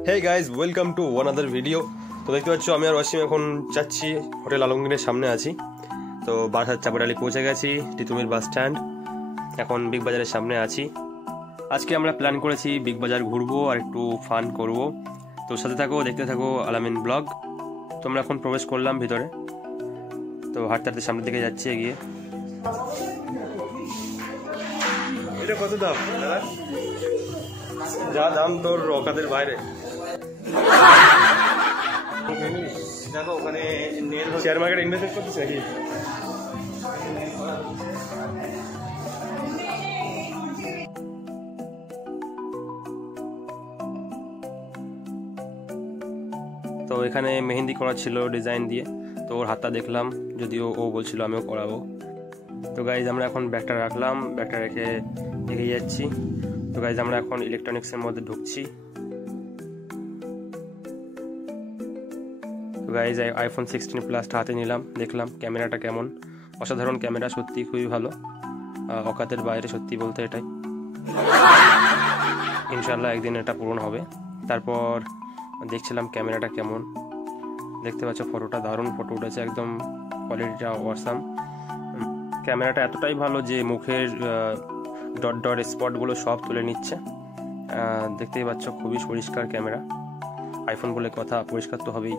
Hey guys, welcome to one other video. তো দেখতে পাচ্ছ আমি আর ওয়াসিম এখন যাচ্ছি হোটেল আলমগীরের সামনে আছি। তো বারাসাত চাপাডালি পৌঁছে গেছি, তিতুমির বাস স্ট্যান্ড। এখন বিগ বাজারের সামনে আছি। আজকে আমরা প্ল্যান করেছি বিগ বাজার ঘুরবো আর একটু ফান করব। তো সাথে থাকো, দেখতে থাকো আলামিন ব্লগ। তো আমরা এখন প্রবেশ করলাম ভিতরে। তো হাঁটতে হাঁটতে সামনের দিকে যাচ্ছি এগিয়ে। এটা কত দাম দাদা? যা দাম তোর অকাতের বাইরে। দেখো ওখানে শেয়ার মার্কেট ইনভেস্ট করতেছে নাকি? তো এখানে মেহেন্দি করা ছিল ডিজাইন দিয়ে। তো ওর হাতটা দেখলাম, যদিও ও বলছিল আমিও করাবো। তো গাইজ আমরা এখন ব্যাগটা রাখলাম, ব্যাগটা রেখে এগিয়ে যাচ্ছি। তো গাইজ আমরা এখন ইলেকট্রনিক্সের মধ্যে ঢুকছি। তো গাইজ আইফোন 16 প্লাসটা হাতে নিলাম, দেখলাম ক্যামেরাটা কেমন। অসাধারণ ক্যামেরা, সত্যি খুবই ভালো, অকাতের বাইরে সত্যি বলতে এটাই। ইনশাল্লাহ একদিন এটা পূরণ হবে। তারপর দেখছিলাম ক্যামেরাটা কেমন, দেখতে পাচ্ছ ফটোটা দারুণ ফটো উঠেছে, একদম কোয়ালিটিটা অসাম। ক্যামেরাটা এতটাই ভালো যে মুখের ডট ডট স্পটগুলো সব তুলে নিচ্ছে। দেখতেই পাচ্ছ খুবই পরিষ্কার ক্যামেরা। আইফোন বলে কথা, পরিষ্কার তো হবেই।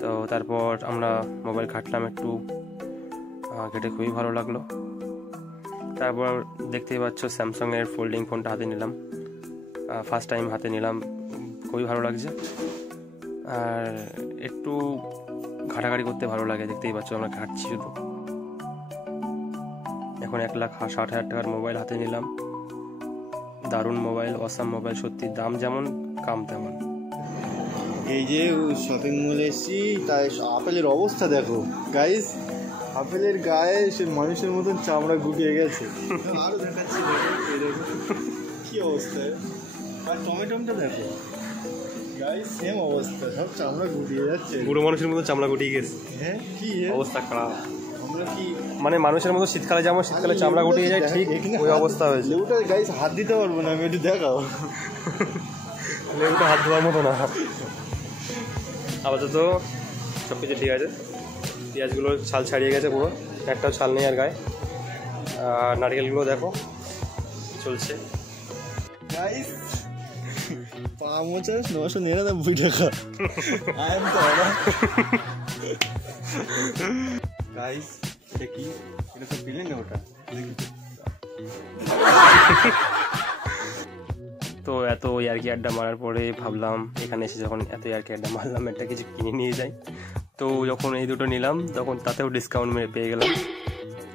তো তারপর আমরা মোবাইল ঘাটলাম একটু, ঘেটে খুবই ভালো লাগলো। তারপর দেখতেই পাচ্ছ স্যামসাংয়ের ফোল্ডিং ফোনটা হাতে নিলাম, ফার্স্ট টাইম হাতে নিলাম, খুবই ভালো লাগছে। আর একটু ঘাটাঘাটি করতে ভালো লাগে, দেখতেই পাচ্ছ আমরা ঘাটছি শুধু। এখন 1,60,000 টাকার মোবাইল হাতে নিলাম, দারুণ মোবাইল, অসাম মোবাইল সত্যি, দাম যেমন কাম তেমন। এই যে শপিং মলে এসেছি, তাই আপেলের অবস্থা দেখো গাইস। আপেলের গায়ে সে মানুষের মতন চামড়া গুটিয়ে গেছে। আরো দেখাচ্ছি, কি অবস্থা। আর টমেটোটা দেখো গাইস, সেম অবস্থা, সব চামড়া গুটিয়ে যাচ্ছে। বুড়ো মানুষের মতো চামড়া গুটিয়ে গেছে। হ্যাঁ, কি অবস্থা খারাপ। আমরা কি মানে মানুষের মতো শীতকালে যেমন শীতকালে চামড়া গুটিয়ে যায়, ঠিক ওই অবস্থা হয়েছে। লেবুটা গাইস হাত দিতে পারবো না আমি, একটু দেখাও। লেবুটা হাত ধোয়ার মতো না। আপাতত সব কিছু ঠিক আছে। পেঁয়াজগুলো ছাল ছাড়িয়ে গেছে পুরো, একটাও ছাল নেই আর গায়ে। আর নারকেলগুলো দেখো চলছে। গাইস পা মোচা 999 টাকা। আইম তো গাইস, এটা কি? এটা তো বিলেন না ওটা। তো এত ইয়ার্কি আড্ডা মারার পরে ভাবলাম এখানে এসে যখন এত ইয়ার্কি আড্ডা মারলাম, একটা কিছু কিনে নিয়ে যাই। তো যখন এই দুটো নিলাম তখন তাতেও ডিসকাউন্ট পেয়ে গেলাম।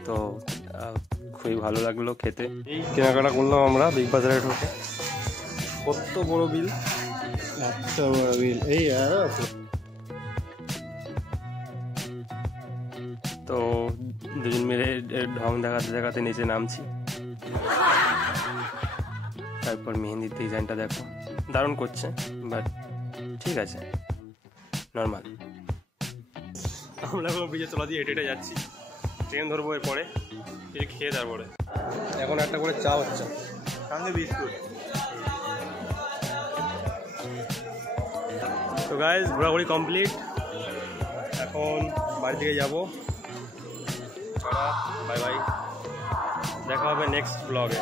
তো খুবই ভালো লাগলো খেতে। এই কেনাকাটা করলাম আমরা বিগ বাজারে ঢুকে। কত বড় বিল, এত বড় বিল। এই তো দুজন মিলে ঢং দেখাতে দেখাতে নিচে নামছি। তারপর মেহেন্দির ডিজাইনটা দেখো, দারুণ করছে, বাট ঠিক আছে, নর্মাল। আমরা এখন ব্রিজে তলা দিয়ে হেঁটে হেঁটে যাচ্ছি, ট্রেন ধরবো এরপরে, কিছু খেয়ে তারপরে। এখন একটা করে চা হচ্ছে, সঙ্গে বিস্কুট। তো গাইজ ঘোরাঘুরি কমপ্লিট, এখন বাড়ি থেকে যাবো। বাই বাই, দেখা হবে নেক্সট ব্লগে।